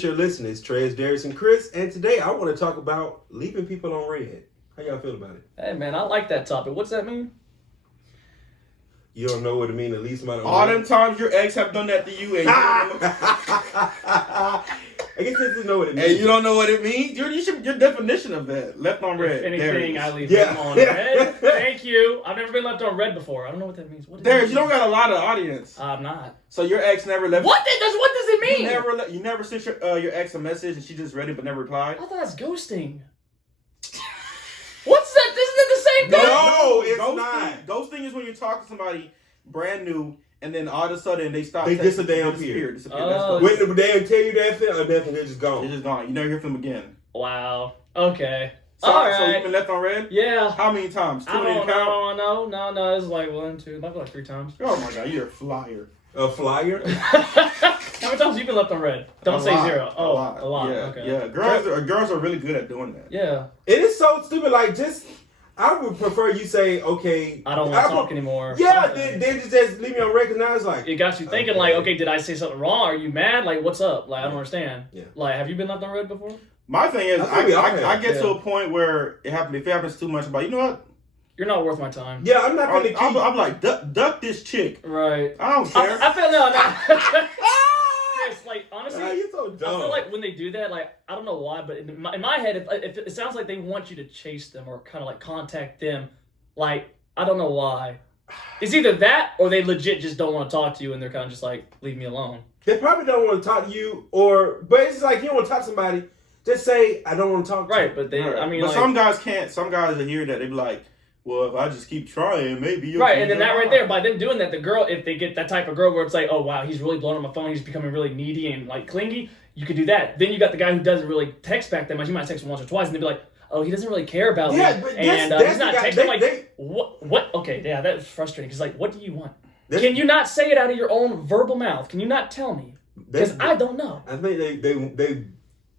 guess you're listening. It's Trez, Darius, and Chris, and today I want to talk about leaving people on red. How y'all feel about it? Hey, man, I like that topic. What's that mean? You don't know what it means to leave somebody on All red? them times your ex have done that to you, and I guess you know what it means. and you don't know what it means. Your definition of that, left on red. If anything, I leave Yeah. them on red. Thank you. I've never been left on red before. I don't know what that means. What does that Darius, you mean? don't got a lot of audience. I'm not. So your ex never left. What does it mean? You never sent your ex a message and she just read it but never replied. I thought that's ghosting. What's that? Isn't it the same thing? No, it's ghosting, not. Ghosting is when you talk to somebody brand new and then all of a sudden they stop. They texting, disappear. disappear. Oh. That's When they tell you that thing, or nothing, they're just gone. they're just gone. You never hear from them again. Wow. Okay. So, All so right. you've been left on red? Yeah. How many times? Too I many to don't count? know. No. It's like 1, 2, might be like 3 times. Oh my god, you're a flyer. A flyer? How many times have you been left on red? Don't say 0. Oh, a lot. Yeah, Okay. yeah. Girls are really good at doing that. Yeah. It is so stupid. Like, I would prefer you say, okay. I don't want to talk anymore. Yeah, Something. then just leave me on record. Now it's like. It got you thinking, like, okay, did I say something wrong? Are you mad? Like, what's up? Like, I don't understand. Yeah. Like, have you been left on red before? My thing is, I think we all have, I get to yeah. a point where if it happens too much, I'm like, you know what? You're not worth my time. Yeah, I'm not going to keep. I'm like, duck this chick. Right. I don't care. I feel no. Chris, like, honestly, You're so I dumb. feel like when they do that, like, I don't know why, but in my head, if it sounds like they want you to chase them or kind of like contact them, like, I don't know why. It's either that or they legit just don't want to talk to you and they're kind of just like, leave me alone. They probably don't want to talk to you, but it's like you don't want to talk to somebody. Just say I don't want to talk to you. Right, but they, Right. I mean, but like, some guys can't. Some guys will hear that they be like, well, if I just keep trying, maybe you'll right, change and then your that right mind. there, by them doing that, the girl, if they get that type of girl where it's like, oh wow, he's really blowing up my phone, he's becoming really needy and like clingy, you could do that. Then you got the guy who doesn't really text back that much. You might text him once or twice, and they'd be like, oh, he doesn't really care about Yeah, me, but and that's he's not the guy- texting. I'm like, they- what? Okay, yeah, that's frustrating. Because like, what do you want? That's- Can you not say it out of your own verbal mouth? Can you not tell me? Because I don't know. I think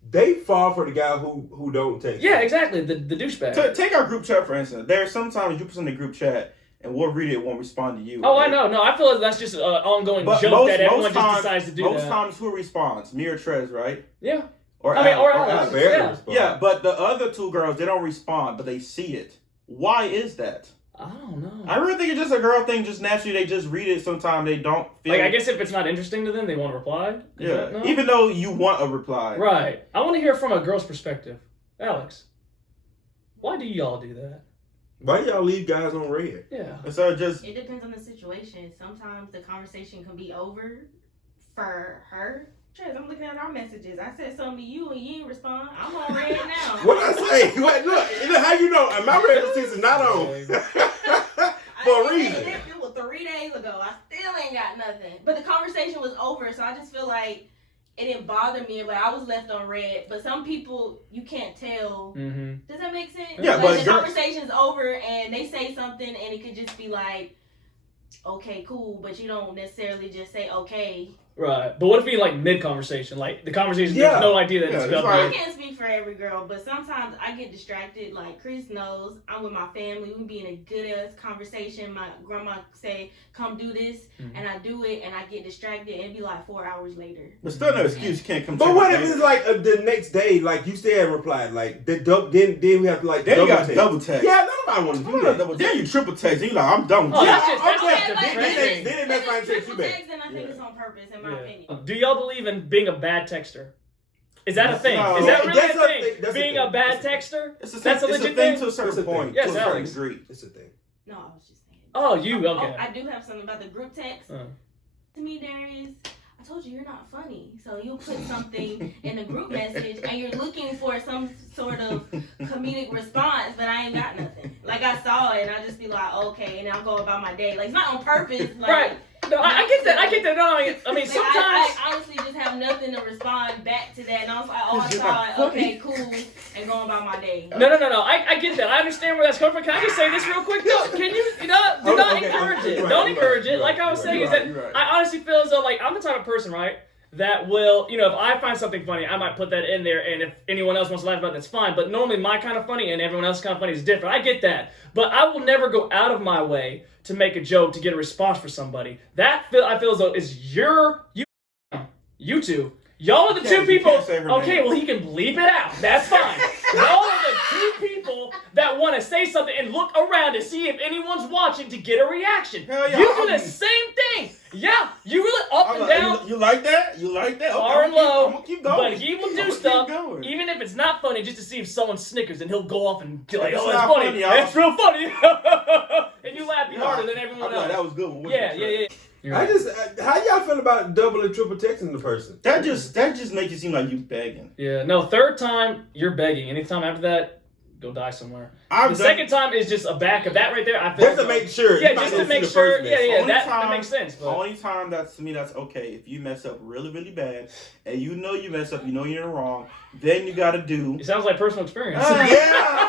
they fall for the guy who don't text. Yeah, exactly. The douchebag. Take our group chat for instance. There are sometimes you put in the group chat and we'll read it, won't respond to you. Oh, right? I know. No, I feel like that's just an ongoing But joke that everyone just decides to do most that. times, who responds? Me or Trez, right? Yeah. Or I mean, or Alex. Alex. Barely Yeah. respond. Yeah, but the other two girls, they don't respond, but they see it. Why is that? I don't know. I really think it's just a girl thing. Just naturally, they just read it. Sometimes they don't feel. Like, I guess if it's not interesting to them, they want to reply. Is Yeah. that- no? Even though you want a reply. Right. I want to hear from a girl's perspective. Alex, why do y'all do that? Why do y'all leave guys on red? Yeah. And so just It depends on the situation. Sometimes the conversation can be over for her. Trez, I'm looking at our messages. I said something to you and you didn't respond. I'm on red now. What I say? Wait, look, how you know? My red receipts is not on. For a reason. It was 3 days ago. I still ain't got nothing. But the conversation was over, so I just feel like it didn't bother me. Like I was left on red. But some people, you can't tell. Mm-hmm. Does that make sense? Yeah, Like, but the girl- conversation's over and they say something and it could just be like, okay, cool, but you don't necessarily just say okay. Right. But what if you like mid-conversation? Like, the conversation, Yeah. there's no idea that Yeah, it's it's about like- I can't speak for every girl, but sometimes I get distracted. Like Chris knows, I'm with my family. We be in a good ass conversation. My grandma say, "Come do this," and I do it, and I get distracted, and it be like 4 hours later. but still no excuse. You can't come. But to what the if date. it's like the next day, like you still haven't replied, like then we have to like Then you got text. double text. Yeah, nobody want to do that. Then you triple text. And you like, I'm done with Oh, you. that's just okay. depressing. Then that's fine. If Text it's you triple back. text, then I think it's on purpose, in my opinion. Do y'all believe in being a bad texter? Is that a thing? No. Is that really That's a a thing? thing. That's a Being thing. a bad That's a thing. texter? It's a That's a thing, legit thing thing? to a certain It's a thing. point. Yes, to a certain Alex. degree. It's a thing. No, I was just saying. Oh, you, okay. I do have something about the group text. To me, Darius, I told you you're not funny. So you'll put something in the group message and you're looking for some sort of comedic response, but I ain't got nothing. Like I saw it and I just be like, okay, and I'll go about my day. Like it's not on purpose. Like, Right. No, I get that. I get that. No, I mean, like, sometimes. I honestly just have nothing to respond back to that. And I was like, oh, I saw it. Okay, cool. And going about my day. No. I get that. I understand where that's coming from. Can I just say this real quick? Though? Can you, do not Okay, encourage it. you're right, Don't you're encourage right, it. Like I was saying, you're is right, that you're right. I honestly feel as though, like, I'm the type of person, right, that will, if I find something funny, I might put that in there, and if anyone else wants to laugh about it, that's fine. But normally my kind of funny and everyone else's kind of funny is different. I get that. But I will never go out of my way to make a joke to get a response for somebody. I feel as though is you two. Y'all are the two You people. can't say her Okay, name. well he can bleep it out. That's fine. Y'all are the two people that want to say something and look around to see if anyone's watching to get a reaction. Hell yeah, You do I'm- the same thing. Yeah, you really up I'm and like, down. You like that? You like that? Okay, Far and low, I'm gonna keep going. but he will I'ma do keep stuff, going. even if it's not funny, just to see if someone snickers, and he'll go off and be like, It's "Oh, that's not funny, funny, y'all." that's real funny," and you laugh Yeah, harder than I'm everyone like, else. that was a good one. Yeah, yeah, yeah. You're I right. just, how y'all feel about double and triple texting the person? That just makes it seem like you begging. Yeah, no, third time, you're begging. Anytime after that, go die somewhere. I've The done- second time is just a backup. That right there, I feel Just to like, make sure. yeah, You might just not to see make the sure. first Yeah, message. yeah, Only that time- makes sense. But Only time that's to me that's okay if you mess up really, really bad, and you know you mess up, you know you're wrong. Then you gotta do. it sounds like personal experience. Yeah.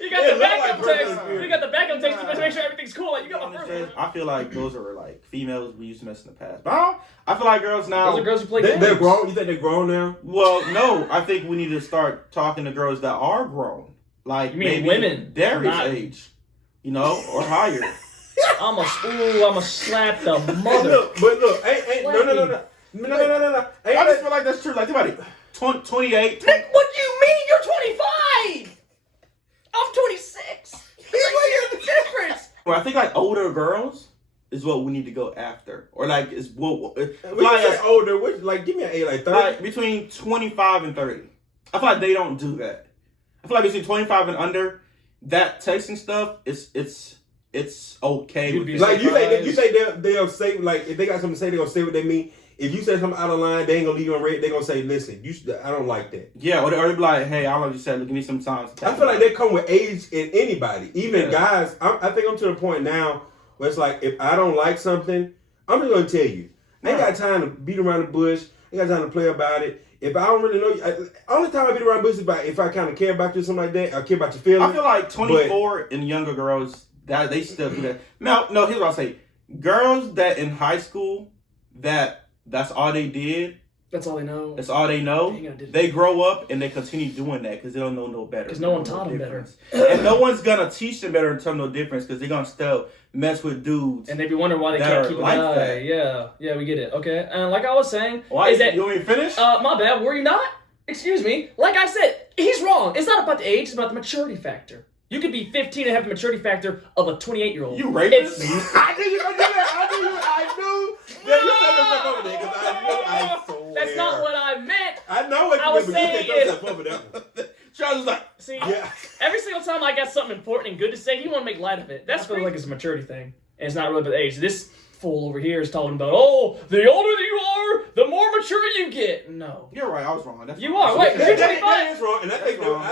You got Yeah, the look backup like personal text. experience. You got the backup text to make sure everything's cool. Like you got the first one. I feel like those are like females we used to mess in the past. But I feel like girls now. Those are girls who play They're games. grown. You think they're grown now? Well, no, I think we need to start talking to girls that are grown, like You mean maybe women, Darius' not- age, you know, or higher. I'ma slap the Hey, mother. look, ain't no. Ain't I just that, feel like that's true. Like, think about it. 28. Nick, what do you mean? You're 25. I'm 26. What's the difference? Well, I think like older girls is what we need to go after, or like is what when you say older, like give me an age, like 30. like between 25 and 30. I feel like they don't do that. I feel like between 25 and under, that texting stuff it's okay. You'd with be me. Like surprised. you say they'll say, like if they got something to say, they're gonna say what they mean. If you say something out of line, they ain't gonna leave you on red. They're gonna say, listen, I don't like that. Yeah, or they be like, hey, I don't know what you said. Look, give me some time. to I talk feel like about they come with age in anybody, even guys. I think I'm to the point now where it's like if I don't like something, I'm just gonna tell you. I ain't got time to beat around the bush. I ain't got time to play about it. If I don't really know you, only time I beat around the bush is if I kind of care about you or something like that. I care about your feelings. I feel like 24 and younger girls that they still do that. No, here's what I'll say: girls that in high school that's all they did. That's all they know. That's all they know. Dang, I did it. They grow up and they continue doing that because they don't know no better. Because no one taught them better. And no one's gonna teach them better and tell them no difference because they're gonna still mess with dudes. And they be wondering why they that can't are keep an like eye. that. Yeah, we get it. Okay, and like I was saying, Why? is that You want me to finish? my bad? Were you not? Excuse me. Like I said, he's wrong. It's not about the age. It's about the maturity factor. You could be 15 and have the maturity factor of a 28-year-old. You rapist? I knew you were gonna do that. I knew. Yeah, you set yourself over there because I swear. That's not what I meant. I know what I you was meant, but you saying set yourself over there. Charles was like, See, Yeah. every single time I got something important and good to say, you want to make light of it. That's feels like it's a maturity thing. And it's not really about the age. This fool over here is talking about, oh, the older you are, the more mature you get. No. you're right. I was wrong. That's You wrong. are. Wait, Yeah, you're That 25. is wrong, and I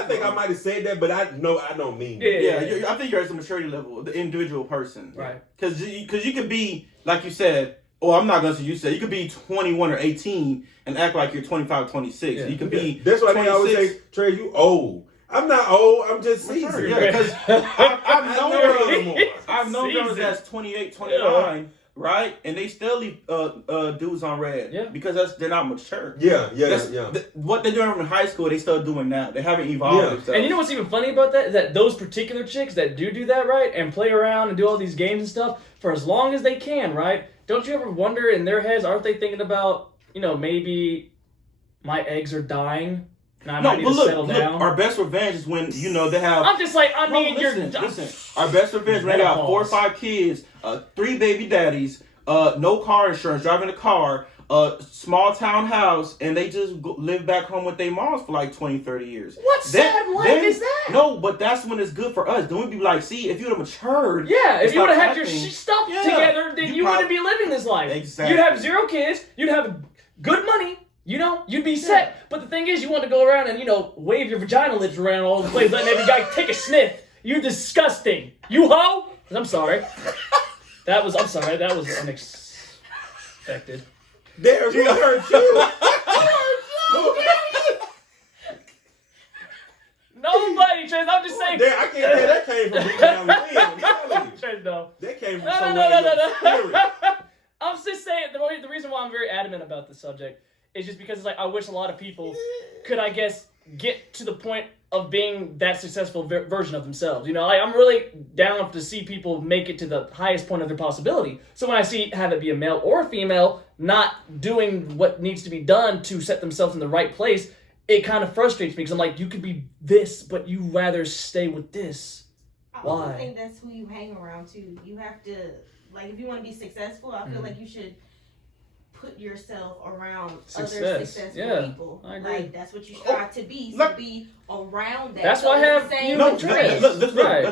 think I might have said that, but I know I don't mean that. Yeah. I think you're at the maturity level, the individual person. Right. Because you could be, like you said, oh, I'm not going to say you said, you could be 21 or 18 and act like you're 25, 26. Yeah. You could be That's why they always 26. say, Trey, you old. I'm not old. I'm just Mature, seasoned. yeah, because I've known know girls, a little more. I've known girls Seasoned. that's 28, 29, right? And they still leave dudes on red. Yeah. Because they're not mature. Yeah. What they're doing in high school, they still doing now. They haven't evolved Yeah. themselves. And you know what's even funny about that? Is that those particular chicks that do that, right, and play around and do all these games and stuff for as long as they can, right? Don't you ever wonder in their heads, aren't they thinking about, maybe my eggs are dying and I might need to settle down? Our best revenge is when, they have... I'm just like, Listen. Our best revenge when they got 4 or 5 kids, 3 baby daddies, no car insurance, driving a car, small town house, and they just live back home with their moms for like 20, 30 years. What sad life is that? No, but that's when it's good for us. Then we'd be like, see, if you'd have matured... Yeah, if and you would have stopped had your acting, stuff yeah, together, then you wouldn't probably- be living this life. Exactly. You'd have 0 kids, you'd have good money, you'd be set. But the thing is, you want to go around and, wave your vagina lips around all the place, letting every guy take a sniff. You disgusting. You hoe? I'm sorry. That was unexpected. There, you heard you. Nobody, Trace, I'm just saying. There, I can't say that came from deep down the field. I'm telling you. Trace, no. That came from No. somewhere in your spirit. I'm just saying, the reason why I'm very adamant about this subject is just because it's like, I wish a lot of people could, I guess, get to the point of being that successful version of themselves. You know, like, I'm really down to see people make it to the highest point of their possibility. So when I see have it be a male or a female not doing what needs to be done to set themselves in the right place, it kind of frustrates me because I'm like, you could be this, but you rather stay with this. Why? I think that's who you hang around too. You have to, like, if you want to be successful, I feel like you should put yourself around other successful people. I agree. Like, that's what you strive to be. So be around that. That's why I have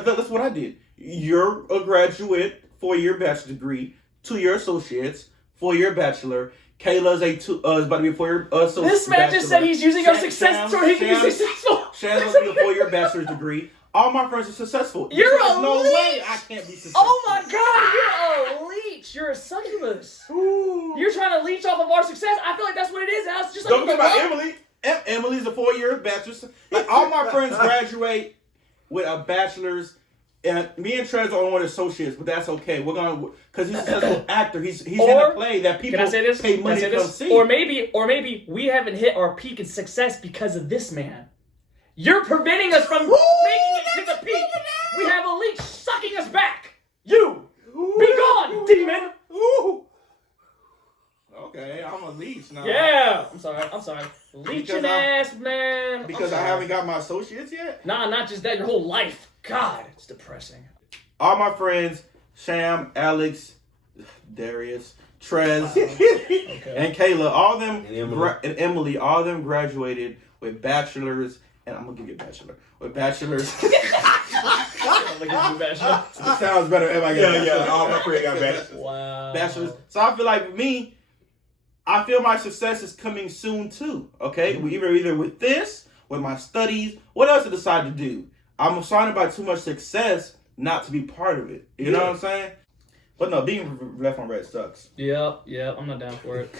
That's what I did. You're a graduate, 4-year bachelor's degree, 2-year associates, 4-year bachelor. Kayla's is about to be a 4-year associate. This man just said he's using our success so he can be successful. Shan's going to be a 4-year bachelor's degree. All my friends are successful. You're There's a no leech. way I can't be successful. Oh my God, you're a leech. You're a succubus. You're trying to leech off of our success. I feel like that's what it is. It's just like Don't forget about Emily. Emily's a 4-year bachelor's. Like, all my friends graduate with a bachelor's, and me and Trez are only one associates, but that's okay. We're gonna, because he's a successful actor. He's in a play that people pay money to come see. Or maybe we haven't hit our peak of success because of this man. You're preventing us from making it to the peak. We have a leech sucking us back. You, be gone, demon. Okay, I'm a leech now. Yeah, I'm sorry. Leeching ass man. Because I haven't got my associates yet? Nah, not just that, your whole life. God, it's depressing. All my friends, Sham, Alex, Darius, Trez, and Kayla, all of them, and Emily, all of them graduated with bachelors, and I'm going to give you a bachelor, with bachelors. It sounds better if I get a bachelor. Yeah, all my friends got bachelors. Wow. Bachelors. So I feel like with me, I feel my success is coming soon too. Okay, either with this, with my studies, what else I decide to do. I'm surrounded by too much success not to be part of it. You know what I'm saying? But no, being left on red sucks. Yeah, I'm not down for it.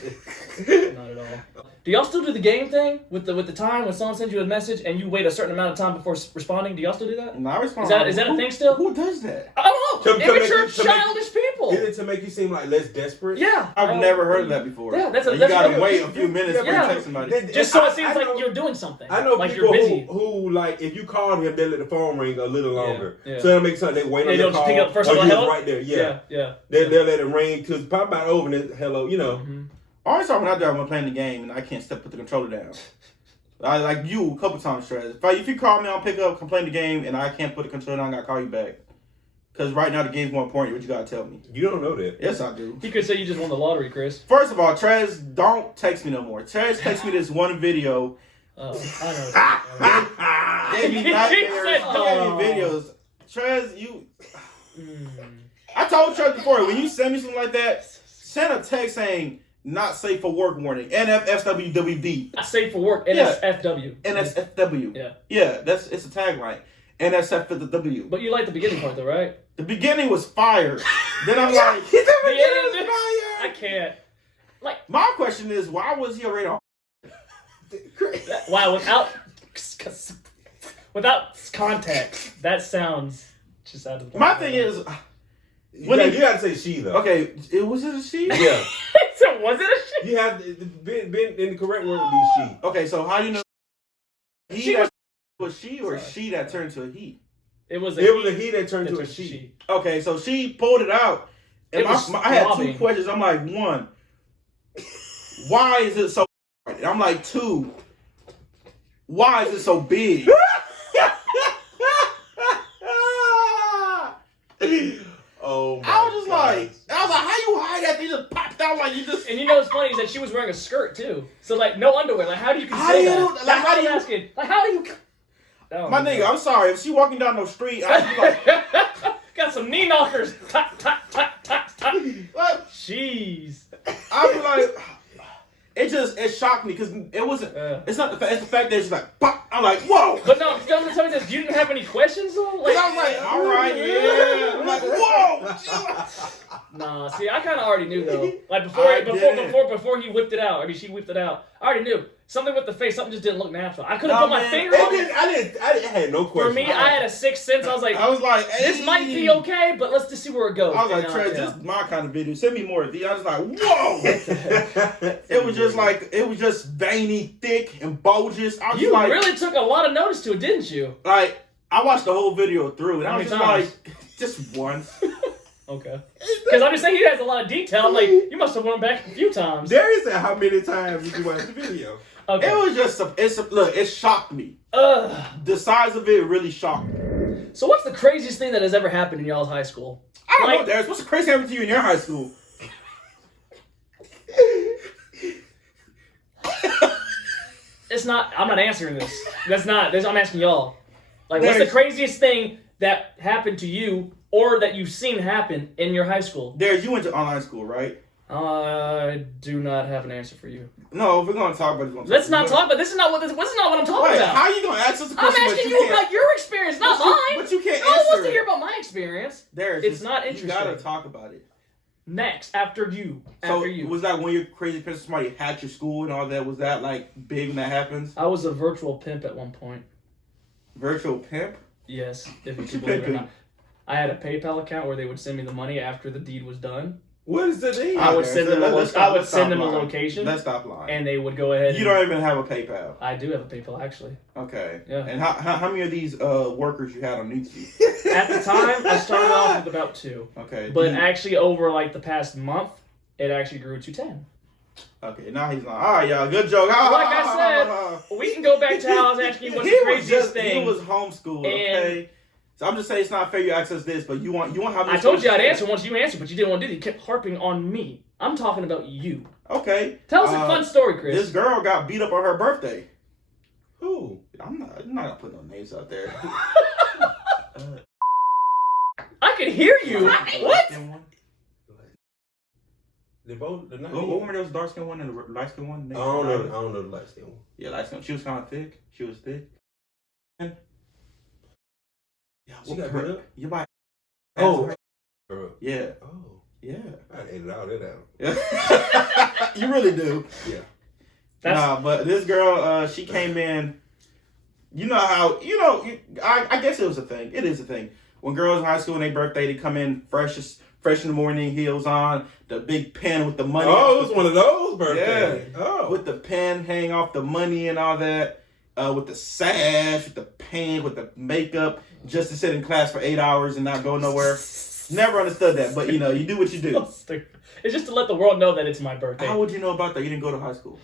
Not at all. Do y'all still do the game thing with the time when someone sends you a message and you wait a certain amount of time before responding? Do y'all still do that? No, I respond. Is that a thing still? Who does that? I don't know. Immature, childish people. Is it to make you seem like less desperate? Yeah. I've never heard of that before. Yeah, you gotta wait a few minutes before you text somebody. Just so it seems like you're doing something. I know like people you're busy. who like if you call them, they let the phone ring a little longer. Yeah. So that'll make sense. They wait on your call. Pick up first or of all, you hello? right there. Yeah. They'll let it ring because pop about over and hello, you know. Mm-hmm. Always talking when I'm playing the game and I can't put the controller down. I like you a couple times, Trez. If you call me, I'll pick up, complain the game, and I can't put the controller down, I gotta call you back. Because right now the game's more important. What you gotta tell me? You don't know that. Yes, I do. He could say you just won the lottery, Chris. First of all, Trez, don't text me no more. Trez text me this one video. Oh, I know. Gave me nightmares. Gave me videos. Trez, you. I told Trez before, when you send me something like that, send a text saying not safe for work warning. NFSWWD. Not safe for work. NSFW. NSFW. Yeah. Yeah, it's a tagline. NSFW. But you like the beginning part though, right? The beginning was fire. Then I'm like, the beginning was fire. I can't. My question is, why was he already on? Wow, without context, that sounds just out of the My thing is, you gotta say she though. okay, was it a she? Yeah. So was it a she? You have been in the correct word would be she. Okay, so how do you know She was she or she that turned to a he? It was a he that turned to a she. Okay, so she pulled it out. And I had two questions. I'm like, one, why is it so? And I'm like, two, why is it so big? Oh my I was like, how you hide that? They just popped out like you just. And you know what's funny is that she was wearing a skirt too, so like no underwear. Like how do you conceal that? Like how do you asking? Like how do you? Oh, my nigga, I'm sorry. If she walking down the street, I'd be like, got some knee knockers. Tap, tap, tap, tap, tap. What? Jeez. I'd be like, it shocked me because it wasn't. It's not the fact. It's the fact that it's like, pop. I'm like, whoa. But no, tell me this. You didn't have any questions though. Like, I was like, all right, yeah. I'm like, whoa. Nah, see, I kind of already knew though. Like before he whipped it out. I mean, she whipped it out. I already knew. something with the face, something just didn't look natural. I could have put my finger on it. I had no question. For me, I had a sixth sense. I was like, hey. this might be okay, but let's just see where it goes. I was like, Trey, this is my kind of video. Send me more of these. I was like, whoa! It was just veiny, thick, and bulges. I was You like, really took a lot of notice to it, didn't you? like, I watched the whole video through, and How I was many just times? like, just once. Okay. Because I'm just saying he has a lot of detail. I'm like, you must have went back a few times. Darius said, how many times did you watch the video? Okay. It was just look, it shocked me. Ugh. The size of it really shocked me. So what's the craziest thing that has ever happened in y'all's high school? I don't know, Darius. What's the crazy happened to you in your high school? It's not. I'm not answering this. That's not. I'm asking y'all. Like, what's the Darius. craziest thing that happened to you or that you've seen happen in your high school? Darius, you went to online school, right? I do not have an answer for you. No, if we're gonna talk about it, Let's not talk about this. Is not what this. This is not what I'm talking Wait, about. how are you gonna ask us a I'm question? asking you about your experience, not mine. But you can't No one wants answer to it. hear about my experience. Darius, It's not interesting. You gotta talk about it. Next, after you. So was that when your crazy person somebody hacked your school and all that? Was that like big when that happens? I was a virtual pimp at one point. Virtual pimp? Yes, if you What's can your believe it or pimping? not. I had a PayPal account where they would send me the money after the deed was done. What is the name? I would send them a Let's I would stop send them a lying. location, Let's stop lying. and they would go ahead. You don't even have a PayPal. I do have a PayPal actually. Okay. Yeah. And how many of these workers you had on YouTube? At the time, I started off with about 2, Okay. but actually over like the past month, it actually grew to 10. Okay, now he's like, all right, y'all, good joke. Ah, Like I said, we can go back to how I was asking you what's the craziest thing. He was homeschooled, okay? So I'm just saying it's not fair you access this, but you want how many I told you I'd stories answer once you answered, but you didn't want to do it. You kept harping on me. I'm talking about you. Okay. Tell us a fun story, Chris. This girl got beat up on her birthday. Who? I'm not gonna put no names out there. I can hear you. Right. What? They both. They're not. What were those dark skin one and the light skin one? I don't know. I don't know the light skin one. Yeah, light skin. She was kind of thick. She was thick. Yeah. She got beat up? You might. Oh. Yeah. Oh. Yeah. I edited all that out. Yeah. You really do. Yeah. Nah, but this girl, she came in. You know how I guess it was a thing. It is a thing. When girls in high school and their birthday, they come in fresh in the morning, heels on, the big pen with the money. Oh, it was one of those birthdays. Yeah. Oh. With the pen hanging off the money and all that. With the sash, with the paint, with the makeup, just to sit in class for 8 hours and not go nowhere. Never understood that, but you do what you do. It's just to let the world know that it's my birthday. How would you know about that? You didn't go to high school.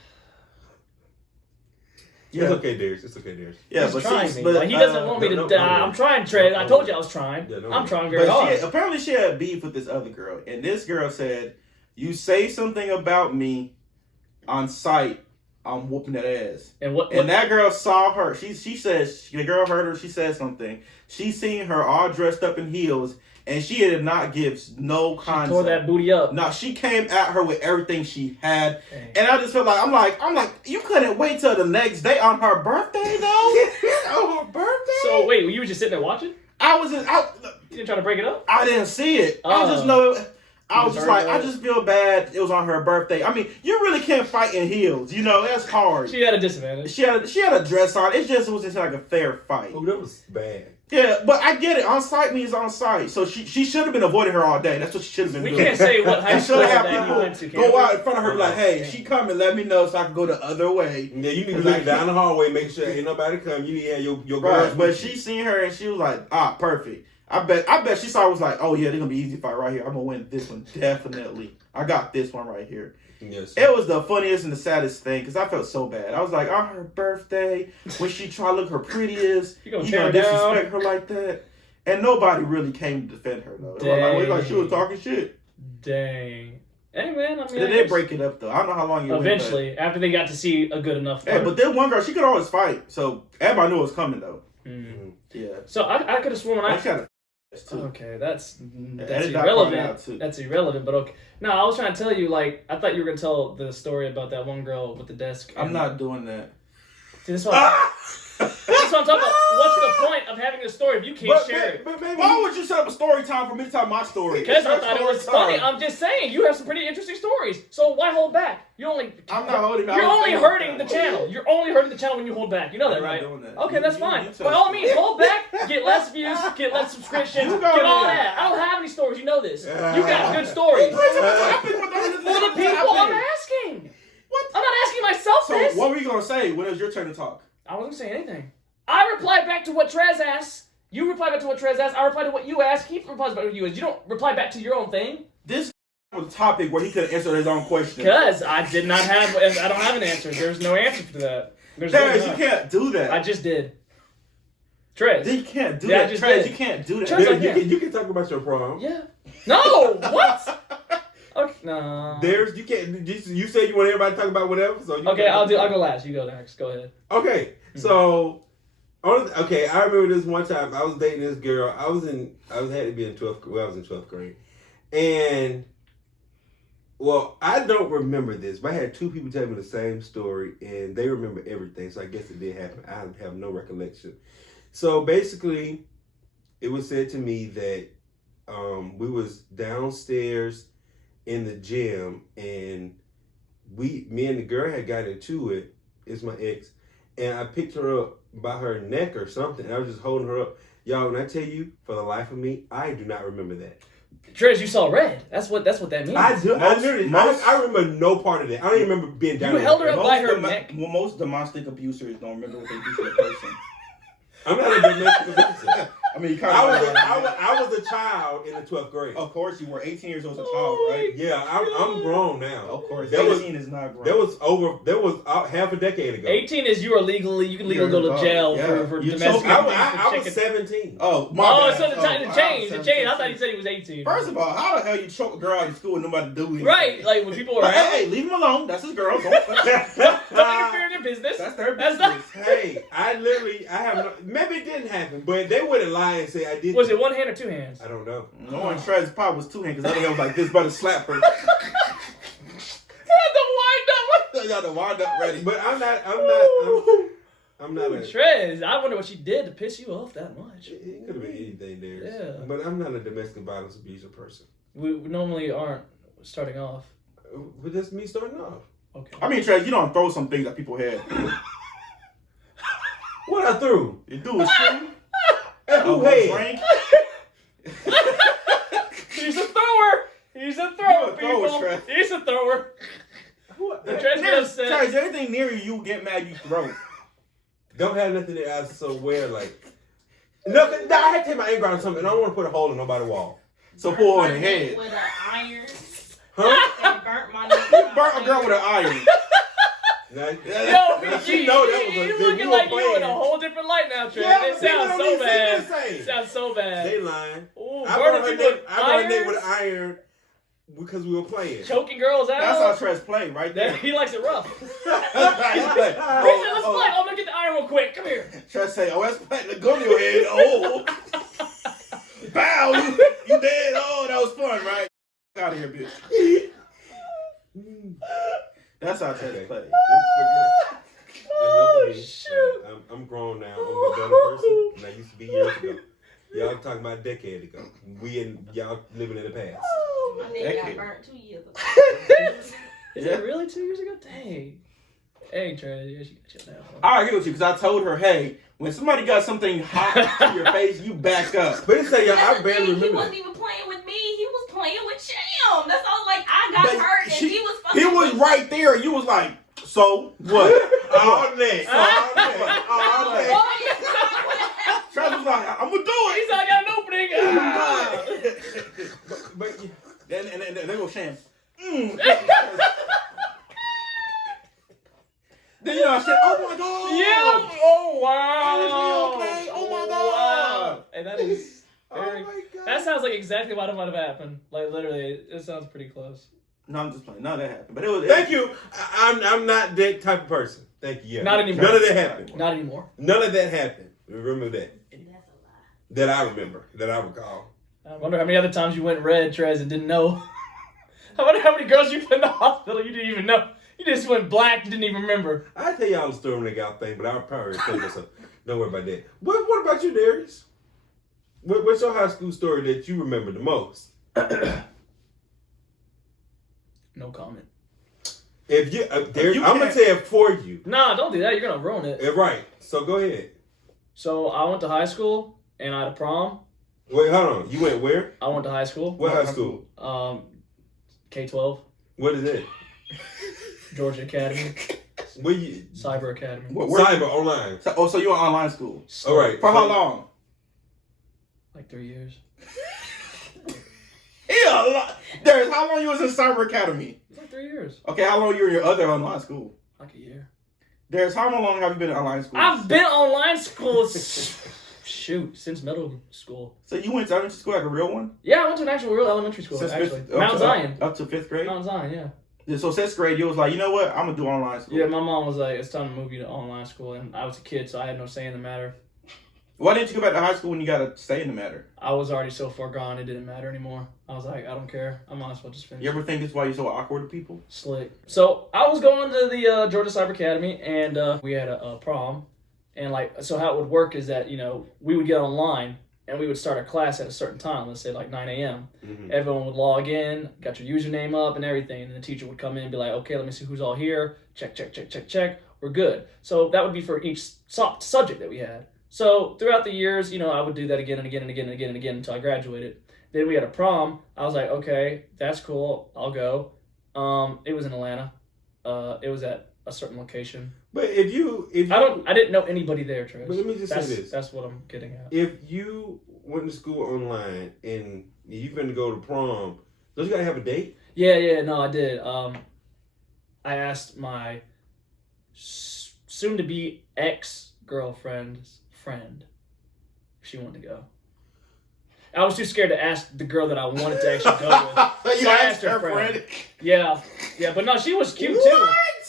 Yeah. It's okay, Darius. It's okay, Darius. Yeah, He's but trying me. Like, he doesn't want me to die. I'm trying, Trey. I told you I was trying. Yeah, I'm trying very But hard. apparently she had beef with this other girl, and this girl said, "You say something about me on site, I'm whooping that ass." And And that girl saw her. She says the girl heard her. She said something. She seen her all dressed up in heels, and she did not give no concept. tore that booty up. No, she came at her with everything she had, Dang. and I just felt like I'm like you couldn't wait till the next day on her birthday though. On her birthday. So wait, you were just sitting there watching? I You didn't try to break it up? I didn't see it. I just know. I was just like, I just feel bad. It was on her birthday. I mean, you really can't fight in heels. That's hard. She had a disadvantage. She had a dress on. It just wasn't like a fair fight. Oh, that was bad. Yeah, but I get it. On site means on site. So she should have been avoiding her all day. That's what she should have been We doing. can't say what high You school should have that you people went to. go out in front of her and be like, hey, if she coming, let me know so I can go the other way. Yeah, you need to look down the hallway, make sure ain't nobody come. You need to have your girls. Right, but she seen her and she was like, perfect. I bet she saw it was like, oh yeah, they're gonna be easy fight right here. I'm gonna win this one definitely. I got this one right here. Yes. It was the funniest and the saddest thing because I felt so bad. I was like, on her birthday, when she try to look her prettiest, you gonna disrespect her like that? And nobody really came to defend her though. Like she was talking shit. Dang. Hey man, I mean, They did break it up though. I don't know how long it went. Eventually, after they got to see a good enough fight. Yeah, but then one girl, she could always fight, so everybody knew it was coming though. Mm. Yeah. So I could have sworn I had a too. Okay, that's Edit that part out, irrelevant. too. That's irrelevant, but okay. No, I was trying to tell you, like, I thought you were gonna tell the story about that one girl with the desk. I'm not doing that. See, this one. That's what I'm talking about. What's the point of having a story if you can't share it? But maybe Why would you set up a story time for me to tell my story? Because I thought it was funny. I'm just saying, you have some pretty interesting stories. So why hold back? I'm not holding back. You're only hurting the channel. You're only hurting the channel when you hold back. You know that, I'm not right? doing that. Okay, that's fine. tell By all me. means, hold back, get less views, get less subscriptions, You get go all there. that. I don't have any stories. You know this. You got good stories. For the people, I'm asking. What? I'm not asking myself So this. what were you gonna say when it was your turn to talk? I wasn't saying anything. I replied back to what Trez asked. You replied back to what Trez asked. I replied to what you asked. He replies back to what you asked. You don't reply back to your own thing. This was a topic where he could have answered his own question. Because I did not have, I don't have an answer. There's no answer to that. There's Trez, no you can't do that. I just did. Trez. You can't do Yeah, I that. just Trez, did. you can't do that. Trez, Dude, you can talk about your prom. Yeah. No. What? Okay. No. You can't. You said you want everybody to talk about whatever. So Okay, I'll go last. You go next. Go ahead. Okay, so. Okay, I remember this one time I was dating this girl. I had to be in 12th. Well, I was in 12th grade, and I don't remember this, but I had two people tell me the same story, and they remember everything. So I guess it did happen. I have no recollection. So basically, it was said to me that we was downstairs in the gym, and me and the girl had got into it. It's my ex, and I picked her up by her neck or something. I was just holding her up. Y'all, when I tell you, for the life of me, I do not remember that. Trez, you saw red. That's what that means. I do. I remember no part of that. I don't even remember being down. You held her there. up by her neck. Well, most domestic abusers don't remember what they do to a person. I'm not a domestic abuser. I mean, you kind I was a child in the 12th grade. Of course, you were 18 years old as a child, right? Yeah, I'm grown now. Of course, that 18 is not grown. That was half a decade ago. 18 is you can legally go to jail for domestic abuse. I was 17. Oh, my bad. So the change. I thought he said he was 18. First of all, how the hell you choke a girl out of school and nobody do anything? Right, like when people are like, hey, leave him alone. That's his girl. Don't interfere in their business. That's their business. Hey, I have no. Maybe it didn't happen, but they wouldn't lie and say I did. Was it one hand or two hands? I don't know. No one Trez probably was two hands because the other hand was like this, about to slap her. You Y'all the wind up ready. But I'm not a Trez, I wonder what she did to piss you off that much. It could have been anything there. Yeah. But I'm not a domestic violence abuser person. We normally aren't starting off. But that's me starting off. Okay. I mean, Trez, you don't throw some things at people's head. What I threw? You do a shoe. At who head? Drink. He's a thrower. He's a thrower, thrower, people. Trez. He's a thrower. Trez, anything near you get mad, you throw. Don't have nothing that I so wear like. Nothing. I had to take my anger out on something. I don't want to put a hole in nobody's wall. So pull on the head. With an iron. Huh? And burnt my neck. You burnt a girl with an iron. Yo, She know that was a you good looking like you in a whole different light now, Trey. Yeah, it sounds people so don't bad. say. It sounds so bad. They lying. Ooh, I burning brought people with her neck with irons, an iron because we were playing. choking girls out. That's how Trez play right there. He likes it rough. He's He said, let's play. I'm gonna get the iron real quick. Come here. Trez say, oh, that's putting the gun in your head. Oh. Bow, you dead. Oh, that was fun, right? Get out of here, bitch. That's how Trez play. Oh, shoot. I'm grown now. I'm a better person than I used to be years ago. Y'all talking about a decade ago. Y'all living in the past. My nigga got burnt 2 years ago. Is it really 2 years ago? Dang. Hey, Trey, yeah, she got you now. I agree with you because I told her, hey, when somebody got something hot to your face, you back up. But it's like, y'all, That's I the barely thing, remember. he wasn't even playing with me. He was playing with Sham. That's all. Like I got hurt and he was fucking. He was right there. And you was like, so what? All day. All day. Trez was like, I'm gonna do it. He said, I got an opening. But And they go Sham. Then you know I said, oh my god. Yeah. Oh wow. Okay. Oh my god. Wow. Hey, that is. Very, oh my God. that sounds like exactly what might have happened. Like literally, it sounds pretty close. No, I'm just playing. None of that happened. But it was. Thank you. I'm not that type of person. Thank you. Yeah. Not anymore. None of that happened. Not anymore. None of that happened. Remember that. That's a lie. That I remember. That I recall. I wonder how many other times you went red, Trez, and didn't know. I wonder how many girls you put in the hospital you didn't even know. You You just went black. You didn't even remember. I tell y'all the story when they got thing, but I'll probably tell you something. Don't worry about that. What about you, Darius? What's your high school story that you remember the most? No comment. If you, Darius, I'm gonna say it for you. Nah, don't do that. You're gonna ruin it. Yeah, right. So go ahead. So I went to high school and I had a prom. Wait, hold on. You went where? I went to high school. What high school? K-12. What is it? Georgia Academy. Where you? Cyber Academy. Cyber online. So you were online school? All right. For how long? Like 3 years. Yeah, Darius, how long you was in Cyber Academy? It's like 3 years. Okay, how long you were in your other online school? Like a year. Darius, how long have you been in online school? I've been online school, since middle school. So you went to elementary school, like a real one? Yeah, I went to an actual real elementary school, actually. Mount Zion. Up to 5th grade? Mount Zion, yeah. So 6th grade, you was like, you know what? I'm going to do online school. Yeah, my mom was like, it's time to move you to online school, and I was a kid, so I had no say in the matter. Why didn't you go back to high school when you got to stay in the matter? I was already so far gone, it didn't matter anymore. I was like, I don't care. I might as well just finish. You ever think this is why you're so awkward to people? Slick. So I was going to the Georgia Cyber Academy, and we had a prom, and so how it would work is that we would get online and we would start our class at a certain time. Let's say like 9 a.m. Mm-hmm. Everyone would log in, got your username up and everything, and the teacher would come in and be like, okay, let me see who's all here. Check. We're good. So that would be for each subject that we had. So throughout the years, I would do that again and again and again and again and again until I graduated. Then we had a prom. I was like, okay, that's cool. I'll go. It was in Atlanta. It was at a certain location. But if you I didn't know anybody there, Trish. But let me just say this. That's what I'm getting at. If you went to school online and you're going to go to prom, don't you got to have a date? Yeah, no, I did. I asked my soon-to-be ex-girlfriend's friend if she wanted to go. I was too scared to ask the girl that I wanted to actually go with. You So I asked her friend? Yeah, but no, she was cute too.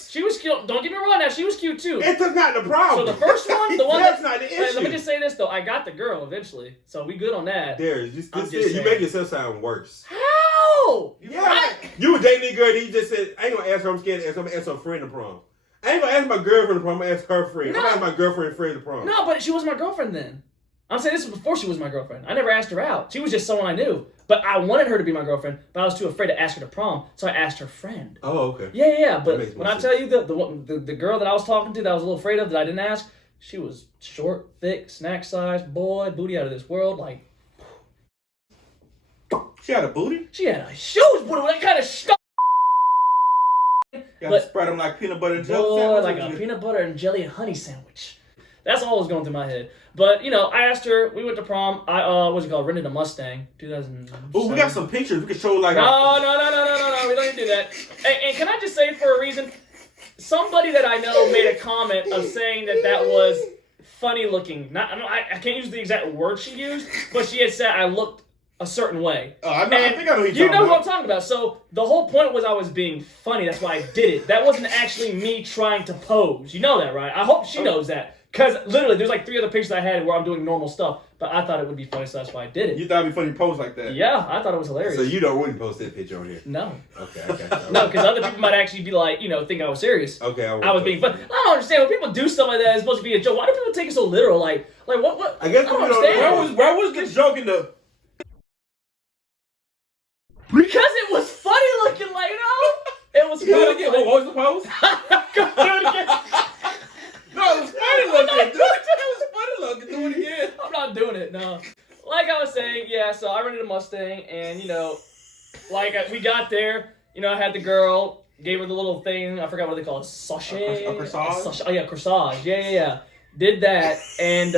She was cute. Don't get me wrong now, she was cute too. That's not the problem. So the first one, the one that's not the issue. Let me just say this though, I got the girl eventually, so we good on that. There, you make yourself sound worse. How? Yeah, you were dating a girl that you just said, I ain't gonna ask her, I'm scared to ask her, I'm gonna ask her friend to prom. I ain't gonna ask my girlfriend to prom, I'm gonna ask her friend. No. I'm gonna ask my girlfriend friend to prom. No, but she was my girlfriend then. I'm saying this was before she was my girlfriend. I never asked her out. She was just someone I knew. But I wanted her to be my girlfriend, but I was too afraid to ask her to prom, so I asked her friend. Oh, okay. Yeah. But makes more when I sense. tell you the girl that I was talking to that I was a little afraid of that I didn't ask, she was short, thick, snack size, boy, booty out of this world. Like, She had a booty? she had a huge booty. What kind of stuff? You gotta spread them like peanut butter and jelly Boy, sandwiches? like a peanut butter and jelly and honey sandwich. That's all was going through my head. But, I asked her, we went to prom. I, rented a Mustang, 2000. Oh, we got some pictures. We can show like... No. We don't even do that. And can I just say for a reason, somebody that I know made a comment of saying that was funny looking. I can't use the exact word she used, but she had said I looked a certain way. I think I know who you know what I'm talking about. So the whole point was I was being funny. That's why I did it. That wasn't actually me trying to pose. You know that, right? I hope she knows that. Because literally, there's like 3 other pictures I had where I'm doing normal stuff, but I thought it would be funny, so that's why I did it. You thought it'd be funny to pose like that? Yeah, I thought it was hilarious. So you don't really post that picture on here? No. Okay. Okay. No, because other people might actually be like, think I was serious. Okay. I was being funny. I don't understand when people do stuff like that. It's supposed to be a joke. Why do people take it so literal? Like what? I guess don't people don't understand. know. Where was the joke in the... Because it was funny looking, like it was Do it funny. again. What was the pose? Do it again. No, it was funny looking. It was funny looking. Do it again. I'm not doing it, no. Like I was saying, yeah, so I rented a Mustang, and, we got there, I had the girl, gave her the little thing, I forgot what they call it, sachet? A corsage? Oh, yeah, corsage, yeah. Did that, and,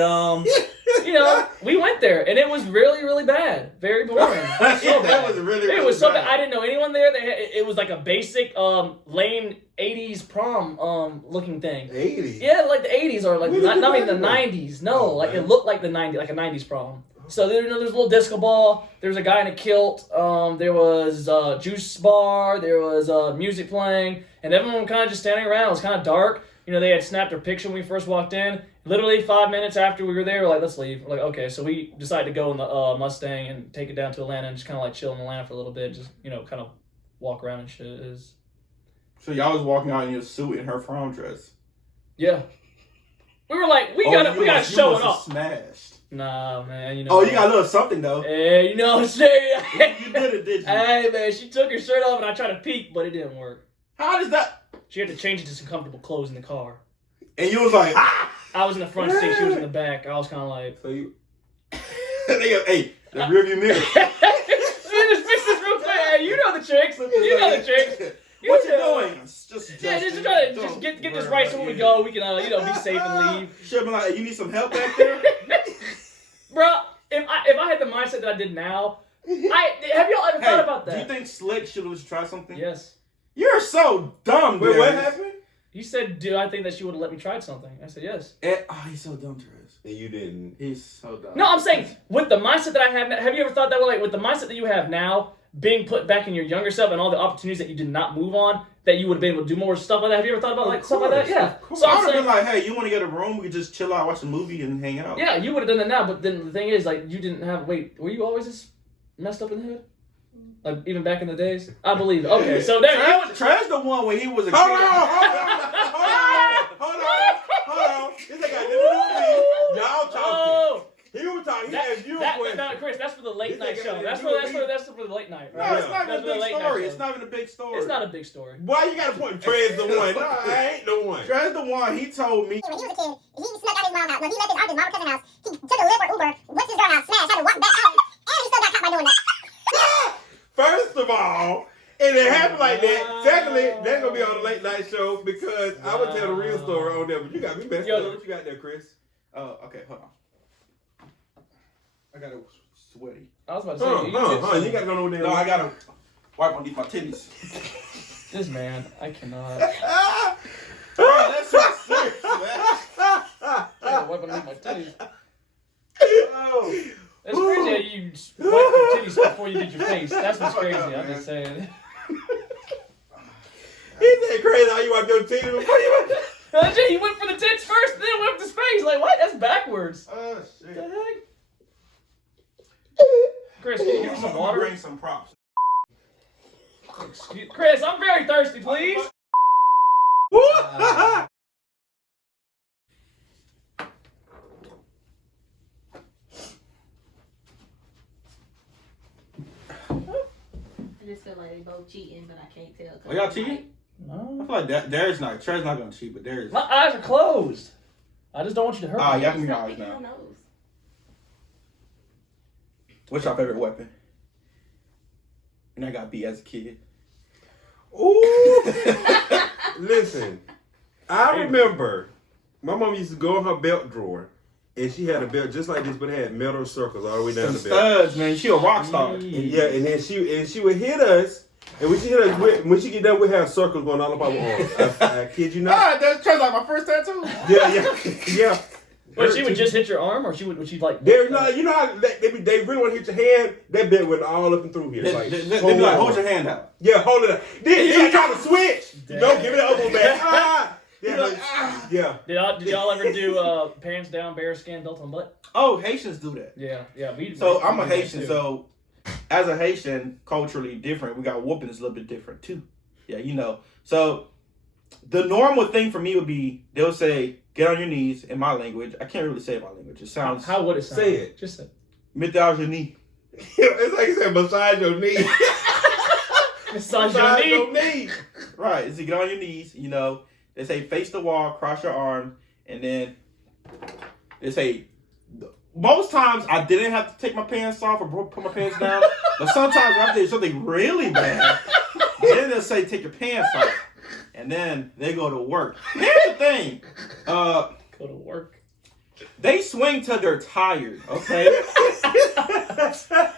we went there, and it was really, really bad. Very boring. So bad. That was really It was so bad. I didn't know anyone there. It was like a basic, lame 80s prom, looking thing. 80s? Yeah, like the 80s or like What not is even the it? 90s. No, Oh, like man. it looked like the 90s, like a 90s prom. So there's a little disco ball. There was a guy in a kilt. There was a juice bar. There was music playing, and everyone kind of just standing around. It was kind of dark. They had snapped our picture when we first walked in. Literally 5 minutes after we were there, we're like, let's leave. We're like, okay, so we decided to go in the Mustang and take it down to Atlanta and just kind of like chill in Atlanta for a little bit, just kind of walk around and shit. So y'all was walking out in your suit and her prom dress. Yeah. We were like, we gotta show it off. Smashed. Nah, man, you know. Oh, you got a little something though. Hey, you know what I'm saying? You did it, did you? Hey, man, she took her shirt off and I tried to peek, but it didn't work. How does that? She had to change it to some comfortable clothes in the car. And you was like, ah! I was in the front seat, she was in the back. I was kind of like, So you. Hey, the rearview mirror. Let me just fix this real quick. Hey, you know the tricks. You know the tricks. What you doing? Just try to just get this right so when we go, we can be safe and leave. Should have been like, you need some help back there? Bro, if I had the mindset that I did now, have y'all ever thought about that? Do you think Slick should have tried something? Yes. You're so dumb, Wait, dude. what happened? He said, "Do I think that she would have let me try something?" I said, "Yes." He's so dumb, Travis. And you didn't. He's so dumb. No, I'm saying with the mindset that I have now, have you ever thought that way? Like with the mindset that you have now, being put back in your younger self and all the opportunities that you did not move on, that you would have been able to do more stuff like that. Have you ever thought about stuff like that? Yeah. So I would have been like, hey, you want to get a room? We could just chill out, watch a movie, and hang out. Yeah, you would have done that now, but then the thing is, like, you didn't have. Wait, were you always just messed up in the head? Like even back in the days? I believe it. Okay, so there you go. Trash the one when he was a kid. Hold on. This ain't got nothing to do with me. Y'all talking. He was talking. He asked you a question. No, Chris, that's for the late night show. That's for the late night. No, it's not even a big story. It's not even a big story. It's not a big story. Why you gotta point Trez the one? No, I ain't the one. Trez the one. He told me. When he was a kid, he snuck out his mom's house. When he left his mom's cousin's house, he took a Lyft or Uber, went to his girl's house, smashed, had to walk back out, and he still got caught by doing that. First of all, and it happened like that. Secondly, that's gonna be on the late night show because I would tell the real story on there, but you got me messed up. What you got there, Chris? Okay, hold on. I got it sweaty. I was about to say, you gotta go over there. No, I gotta wipe underneath my titties. This man, I cannot. Bro, that's so serious, man. I gotta wipe underneath my titties. Oh. It's crazy how you wipe your titties before you did your face. That's what's crazy. I'm just saying. He said crazy how you wipe your teeth before you wipe. He went for the tits first, then wiped his face. Like what? That's backwards. Oh shit. What the heck? Chris, can you give me some water? Bring some props. Chris, I'm very thirsty, please. I just feel like they both cheating, but I can't tell. Are y'all cheating? No. I feel like Trez not gonna cheat, but Darius. My eyes are closed. I just don't want you to hurt me. Y'all can be your eyes now. What's your favorite weapon? And I got beat as a kid. Ooh. Listen, I remember my mom used to go in her belt drawer and she had a belt just like this, but it had metal circles all the way down the belt. Studs, man. She a rock star. And then she would hit us, and when she hit us, when she get done, we have circles going all up our arms. I kid you not. That's like my first tattoo. Yeah. But she would just hit your arm, or she like? There's not, you know how they really want to hit your hand. That bit went all up and through here. They be like, hold your hand out. Yeah, hold it up. Then you try to switch. No, give it an elbow back. Yeah. Did y'all ever do pants down, bare skin, belt on butt? Oh, Haitians do that. Yeah. So I'm a Haitian, so as a Haitian, culturally different, we got whoopings a little bit different too. Yeah, you know. So the normal thing for me would be they'll say, get on your knees in my language. I can't really say it in my language. It sounds. How would it sound? Say it. Just say it. Mets your knee. It's like you said, massage your knee. Massage your knee. Right. It's to get on your knees, you know. They say face the wall, cross your arms, and then they say, most times I didn't have to take my pants off or put my pants down, but sometimes when I did something really bad, then they'll say take your pants off, and then they go to work. Here's the thing. Go to work. They swing till they're tired, okay?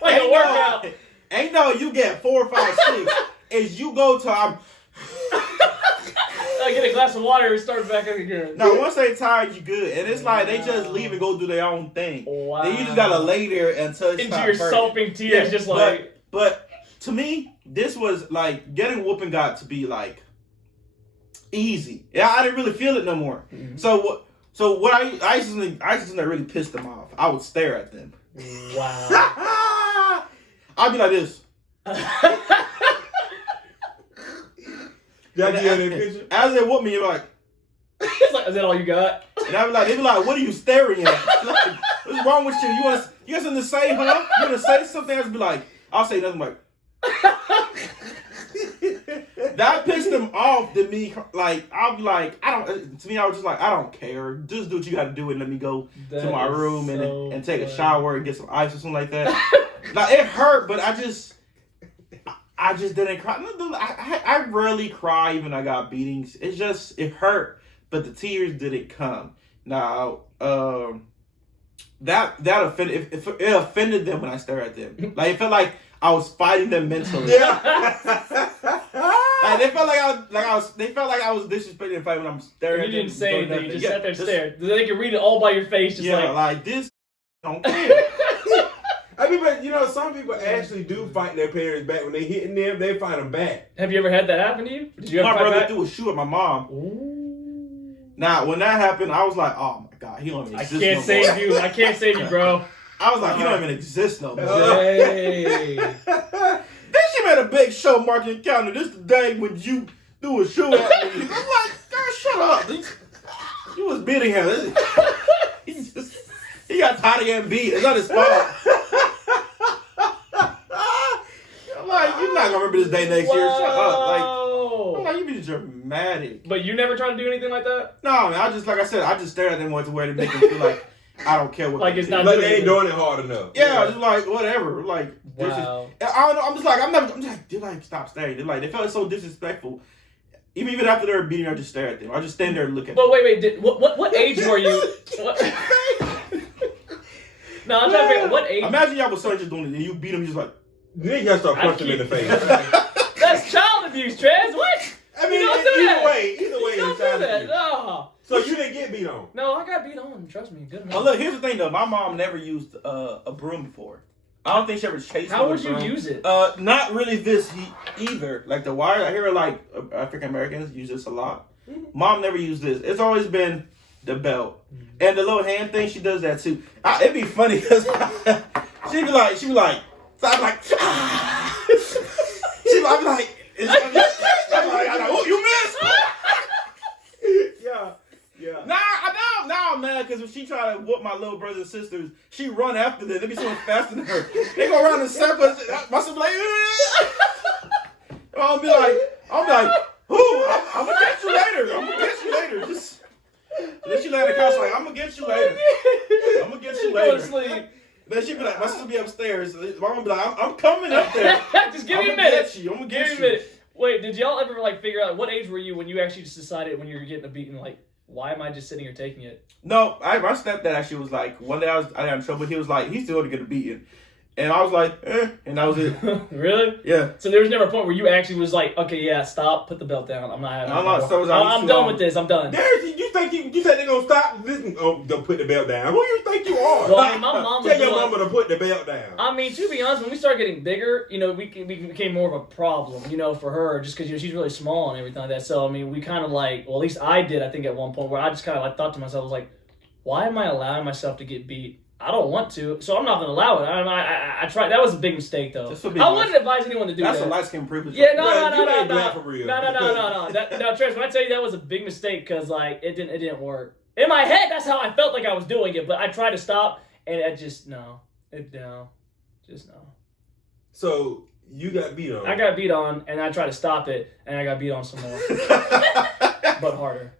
Like a workout. Ain't no you get 4, 5, 6. Is you go to I get a glass of water and start back up again. Now, once they tired, you good. And it's like they just leave and go do their own thing. Wow. Then you just gotta lay there until it's into your soaping tears, just like. But to me, this was like getting whooping got to be like easy. Yeah, I didn't really feel it no more. Mm-hmm. So what I used to really pissed them off. I would stare at them. Wow. I'd be like this. Y'all get that picture? As they whoop me, you're like, It's like, is that all you got? and I be like, they be like, what are you staring at? Like, what's wrong with you? You got something to say, huh? You want to say something? I just be like, I'll say nothing. Like that pissed them off to me. Like I'll be like, I don't. To me, I was just like, I don't care. Just do what you got to do and let me go to my room and take a shower and get some ice or something like that. Like it hurt, but I just didn't cry. I rarely cry even I got beatings. It's just it hurt, but the tears didn't come. Now, that offended it offended them when I stared at them. Like it felt like I was fighting them mentally. Yeah. Like they felt like I was disrespecting and fighting when I'm staring. You didn't say anything. You just sat there and just- stared. They can read it all by your face. Just like this. Don't care. I mean, but you know, some people actually do fight their parents back when they hitting them. They fight them back. Have you ever had that happen to you? Did you ever My fight brother back? threw a shoe at my mom. Ooh. Now, when that happened, I was like, oh my God, he don't even I exist can't no save more. you. I can't save you, bro. I was like, he don't even exist no more. Hey. Then she made a big show marking calendar. This the day when you threw a shoe at me. I'm like, girl, shut up. You was beating him. He got tired of getting beat. It's not his fault. I'm like, you're not gonna remember this day next year. Shut up. Like, I'm like, you be dramatic. But you never tried to do anything like that? No, man, I just stare at them once where to make them feel like I don't care what Like they it's do. not Like doing they ain't anything. doing it hard enough. Yeah, just like whatever. Like Wow. I don't know. I'm just like they're like stop staring. They felt so disrespectful. Even after they were beating, I just stare at them. I just stand there and look at them. But wait. What age were you? What? No, I'm trying to figure out what age. Imagine y'all was son just doing it and you beat him just like. Then you gotta start punching him in the face. That's child abuse, Trez. What? I mean, You don't do either that. way, You it's don't child do that. abuse. No. So you didn't get beat on. No, I got beat on. Trust me. Good Now enough. look, here's the thing though. My mom never used a broom before. I don't think she ever chased. How me would with a you broom. use it? Not really this either. Like the wire, I hear like African Americans use this a lot. Mom never used this. It's always been the belt and the little hand thing. She does that too. It'd be funny because she'd be like, so I'm like, I'm like, oh, you missed. Yeah. Now I'm mad because when she try to whoop my little brothers and sisters, she run after them. They be so much faster than her. They go around in circles. My sister like, I'll be like, ooh, I'm gonna get you later. Just then she lay on the couch like, I'm gonna get you later. Go to sleep. Then she be like, my sister be upstairs. My mom be like, I'm coming up there. Just give me a I'm gonna minute. get you. I'm gonna Give get me a you. minute. Wait, did y'all ever like figure out what age were you when you actually just decided when you were getting a beating, like, why am I just sitting here taking it? No, my stepdad actually was like, one day I got in trouble. He was like, he's still gonna get a beating. And I was like, and that was it. Really? Yeah. So there was never a point where you actually was like, okay, yeah, stop, put the belt down. I'm not having I'm not- it. so was I I'm too done long. with this. I'm done. Darius, you think they're gonna stop? Listen, don't put the belt down. Who you think you are? Well, I mean, my mom was Tell your doing- mama to put the belt down. I mean, to be honest, when we started getting bigger, we became more of a problem, for her, just because she's really small and everything like that. So I mean, we kind of like, well, at least I did. I think at one point where I just kind of like thought to myself, I was like, why am I allowing myself to get beat? I don't want to, so I'm not gonna allow it. I tried. That was a big mistake, though. I wouldn't advise anyone to do That's that. a light skin privilege. Yeah, no. You ain't black for real. No. Now, Trez, when I tell you that was a big mistake, because like it didn't work. In my head, that's how I felt like I was doing it, but I tried to stop, and it just no. So you got beat on. I got beat on, and I tried to stop it, and I got beat on some more, but harder.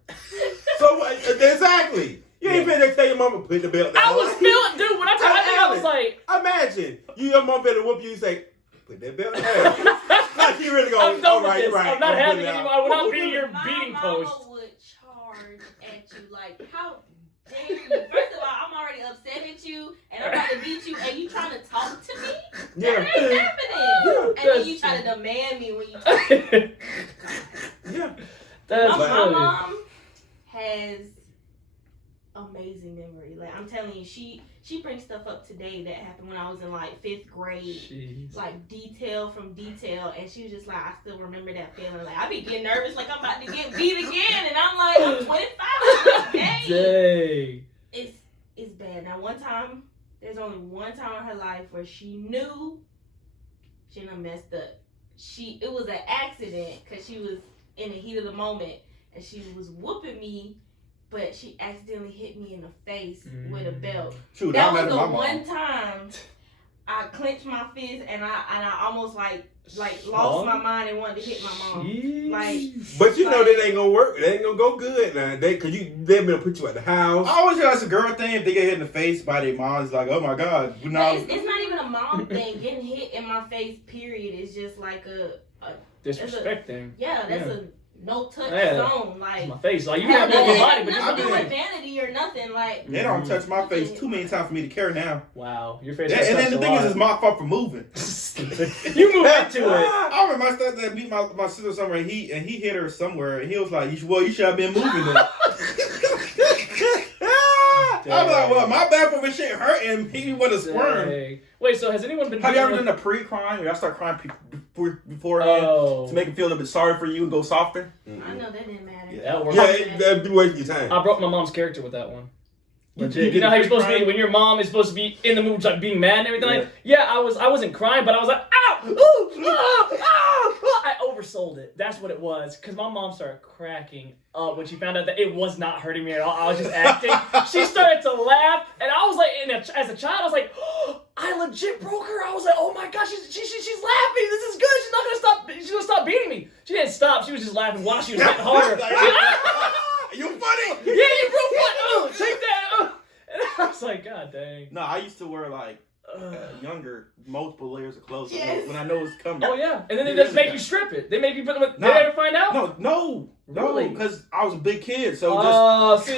So exactly. You ain't finna tell your mama to put the belt down. I was feeling, dude. When I told I was like, imagine your mom better whoop you and say, put that belt down. Like you really going, I'm done all with right, this. right. I'm not I'm gonna having put it out. anymore. I will not be your My beating mama post. would charge at you like, how dare you? First of all, I'm already upset at you, and I'm about to beat you, and you trying to talk to me? Yeah. That ain't happening. And then you try to demand me when you talk to me. Yeah. That's My funny. mom has amazing memory. Like I'm telling you, she brings stuff up today that happened when I was in like 5th grade. Jeez. Like detail from detail, and she was just like, I still remember that feeling. Like I be getting nervous, like I'm about to get beat again, and I'm like, I'm 25. Dang. Dang. It's bad. Now there's only one time in her life where she knew she done messed up. It was an accident because she was in the heat of the moment, and she was whooping me, but she accidentally hit me in the face with a belt. Shoot, That I'm was mad at the my mom. one time I clenched my fist and I almost like lost my mind and wanted to hit my mom. Like, but you know that ain't gonna work. It ain't gonna go good now. They're gonna put you at the house. I always hear that's a girl thing. If they get hit in the face by their mom, it's like, oh my god. But it's not even a mom thing. Getting hit in my face, period, is just like a Disrespect thing. yeah, that's a no touch zone. Like my face, like you have have my body, but nothing to do just with vanity or nothing. Like they don't touch my face too many times for me to care now. wow, your face. And then the thing is, it's my fault for moving. You move into it. I remember my stepdad beat my sister somewhere, and he hit her somewhere, and he was like, you should have been moving then. I'm like, well, my bad for this shit hurt, and he would have squirmed. Wait, so has anyone been? Have you ever done a pre-crime where y'all start crying beforehand to make him feel a little bit sorry for you and go softer? I know that didn't matter. Yeah, that works. Yeah, that'd be wasting your time. I broke my mom's character with that one. Legit. You know how you're supposed to be when your mom is supposed to be in the mood, like being mad and everything. Yeah. I wasn't crying, but I was like, ow, ooh, I oversold it. That's what it was, because my mom started cracking up when she found out that it was not hurting me at all. I was just acting. She started to laugh, and I was like, as a child, I was like, oh, I legit broke her. I was like, oh my gosh, she's laughing. This is good. She's not gonna stop. She's gonna stop beating me. She didn't stop. She was just laughing while she was hitting harder. You funny? Yeah, you broke what? Take that. And I was like, God dang. No, I used to wear like younger, multiple layers of clothes when I know it's coming. Oh yeah, and then they just make you strip it. They make you put them. Did they ever find out? No, Really? because I was a big kid, so see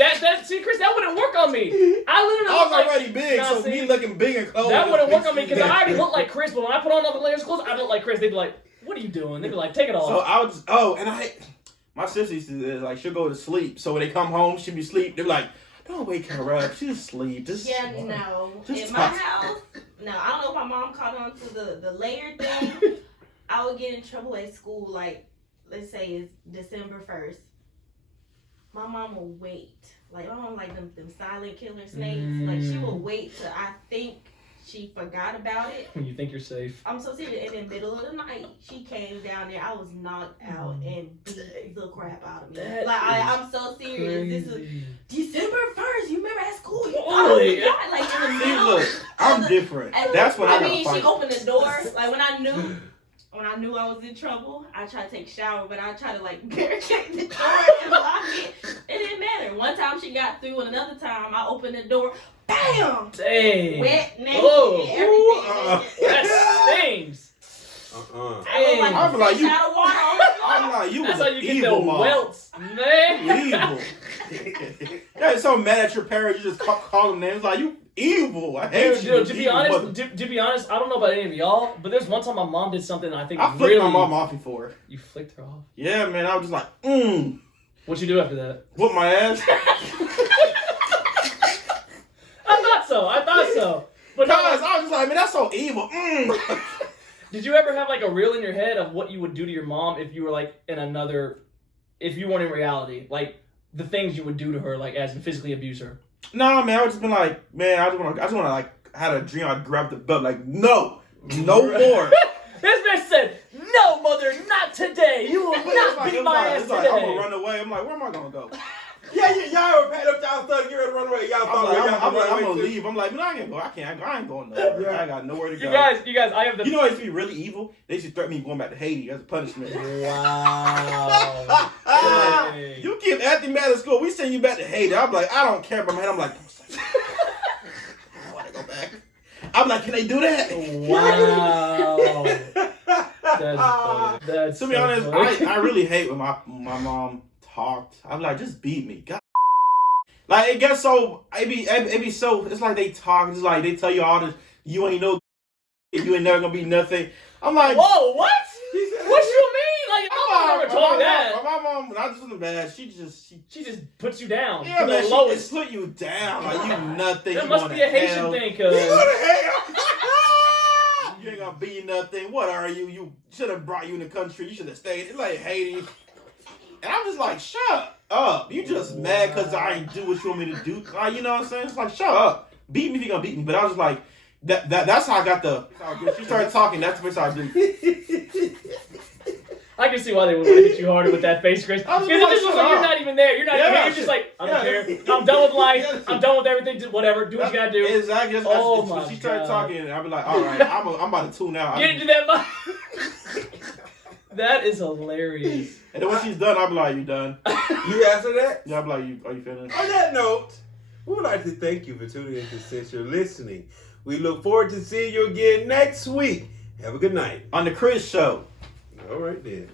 Chris, that wouldn't work on me. I was already big, so me looking big in clothes. That wouldn't work on me because I already look like Chris. But when I put on other layers of clothes, I look like Chris. They'd be like, "What are you doing?" They'd be like, "Take it off." So I was my sister used to do this, like she'll go to sleep. So when they come home, she'll be asleep. They're like, don't wake her up. She's asleep. No. In my house, no, I don't know if my mom caught on to the layer thing. I would get in trouble at school, like, let's say it's December 1st. My mom will wait. Like, my mom like them silent killer snakes. Like, she will wait till I think she forgot about it. When you think you're safe. I'm so serious. And in the middle of the night, she came down there. I was knocked out and beat the crap out of me. I'm so serious. Crazy. This is December 1st. You remember at school? Holy. Like in the middle. Look, I'm different. That's when I mean, she opened the door. Like when I knew I was in trouble, I tried to take a shower, but I tried to like barricade the door and lock it. It didn't matter. One time she got through, and another time I opened the door. Bam! Dang. Wet, naked, everything. That stings. I'm like you. I'm like you. That's was how you get evil the mom. welts, man. Evil. You're so mad at your parents. You just call them names like you evil. I hate you. Dude, to be honest, I don't know about any of y'all, but there's one time my mom did something I think I flicked my mom off before. You flicked her off? Yeah, man. I was just like, What'd you do after that? Whoop my ass. I thought so. But I was just like, man, that's so evil. Did you ever have like a reel in your head of what you would do to your mom if you were like if you weren't in reality, like the things you would do to her, like as in physically abuse her? No, man, I would just been like, man, I just want to like, I had a dream, I'd grab the belt, like, no more. This man said, no, mother, not today. You will not beat my ass today. I'm gonna run away. I'm like, where am I gonna go? Y'all ever paid up y'all son, get ready to run away? Y'all thought I'm gonna leave. I'm like, man, I ain't gonna go. I ain't going nowhere. Yeah. I got nowhere to go. You guys, I have the. You know what used to be really evil? They used to threaten me going back to Haiti as a punishment. Wow. You keep acting mad at school. We send you back to Haiti. I'm like, I don't care, but man, I'm like, I want to go back. I'm like, can they do that? Wow. That's funny. That's to be honest, I really hate when my mom talked. I'm like, just beat me. God. Like it gets so it be so it's like they talk, it's like they tell you all this, you ain't no you ain't never gonna be nothing. I'm like, whoa, what? What you mean? Like my mom never told me that. My mom, when I just wasn't bad, she just puts you down. Yeah, man, she just put you down. Like you nothing. That must be a Haitian thing, cuz. You go to hell. You ain't gonna be nothing. What are you? You should have brought you in the country. You should have stayed. It's like Haiti. And I'm just like, shut up. You just mad because I ain't do what you want me to do. Like, you know what I'm saying? It's like, shut up. Beat me if you're going to beat me. But I was just like, that's how I got the... She started talking. That's the first I do. I can see why they would want to hit you harder with that face, Chris. I Because was it like, just looks like you're not even there. You're not even here. You're just like, I don't care. I'm done with life. I'm done with everything. Whatever. Do what you gotta do. Exactly. Oh my When she started God. talking, I'd be like, all right, I'm about to tune out. Get into that mind. That is hilarious. And then when she's done, I'll be like, you done? You answer that? Yeah, I'll be like, are you finished? On that note, we would like to thank you for tuning in since you're listening. We look forward to seeing you again next week. Have a good night. On the Chris Show. All right then.